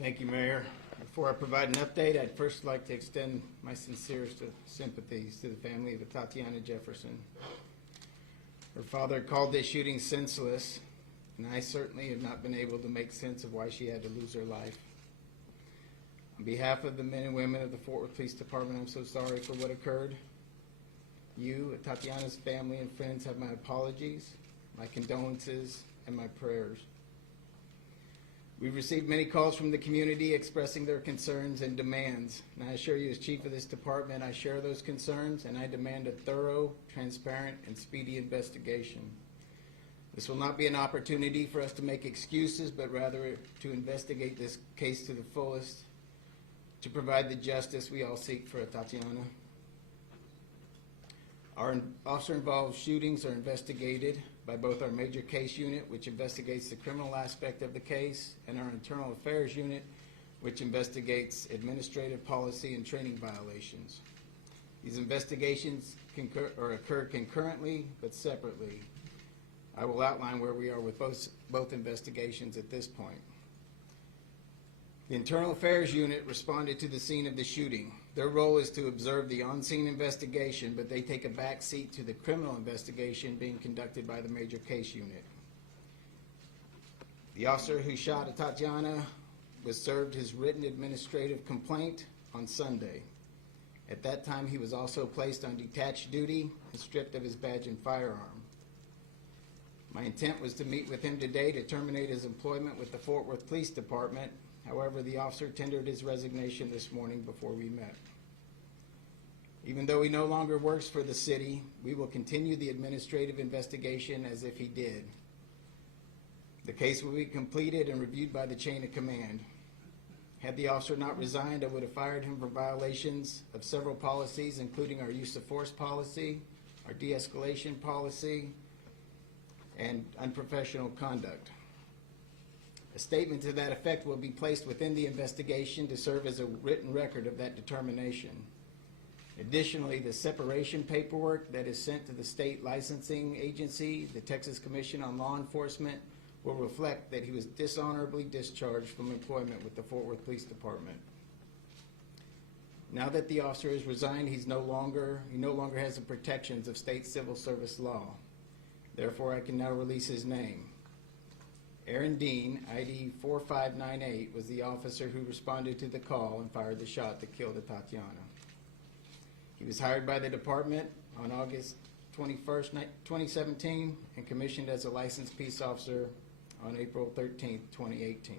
Thank you, Mayor. Before I provide an update, I'd first like to extend my sincerest of sympathies to the family of Atatiana Jefferson. Her father called this shooting senseless, and I certainly have not been able to make sense of why she had to lose her life. On behalf of the men and women of the Fort Worth Police Department, I'm so sorry for what occurred. You, Atatiana's family and friends, have my apologies, my condolences, and my prayers. We've received many calls from the community expressing their concerns and demands, and I assure you, as chief of this department, I share those concerns, and I demand a thorough, transparent, and speedy investigation. This will not be an opportunity for us to make excuses, but rather to investigate this case to the fullest, to provide the justice we all seek for Atatiana. Our officer-involved shootings are investigated by both our major case unit, which investigates the criminal aspect of the case, and our internal affairs unit, which investigates administrative policy and training violations. These investigations occur concurrently but separately. I will outline where we are with both investigations at this point. The Internal Affairs Unit responded to the scene of the shooting. Their role is to observe the on-scene investigation, but they take a back seat to the criminal investigation being conducted by the Major Case Unit. The officer who shot Atatiana was served his written administrative complaint on Sunday. At that time, he was also placed on detached duty and stripped of his badge and firearm. My intent was to meet with him today to terminate his employment with the Fort Worth Police Department. However, the officer tendered his resignation this morning before we met. Even though he no longer works for the city, we will continue the administrative investigation as if he did. The case will be completed and reviewed by the chain of command. Had the officer not resigned, I would have fired him for violations of several policies, including our use of force policy, our de-escalation policy, and unprofessional conduct. A statement to that effect will be placed within the investigation to serve as a written record of that determination. Additionally, the separation paperwork that is sent to the state licensing agency, the Texas Commission on Law Enforcement, will reflect that he was dishonorably discharged from employment with the Fort Worth Police Department. Now that the officer has resigned, he no longer has the protections of state civil service law. Therefore, I can now release his name. Aaron Dean, ID 4598, was the officer who responded to the call and fired the shot that killed Atatiana. He was hired by the department on August 21st, 2017, and commissioned as a licensed peace officer on April 13th, 2018.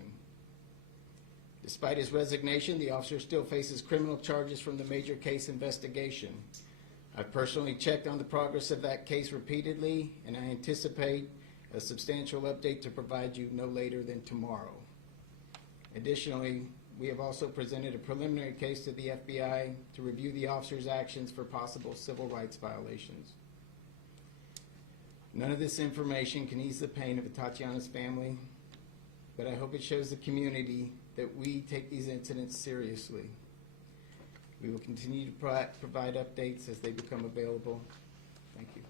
Despite his resignation, the officer still faces criminal charges from the major case investigation. I've personally checked on the progress of that case repeatedly, and I anticipate a substantial update to provide you no later than tomorrow. Additionally, we have also presented a preliminary case to the FBI to review the officer's actions for possible civil rights violations. None of this information can ease the pain of Atatiana's family, but I hope it shows the community that we take these incidents seriously. We will continue to provide updates as they become available. Thank you.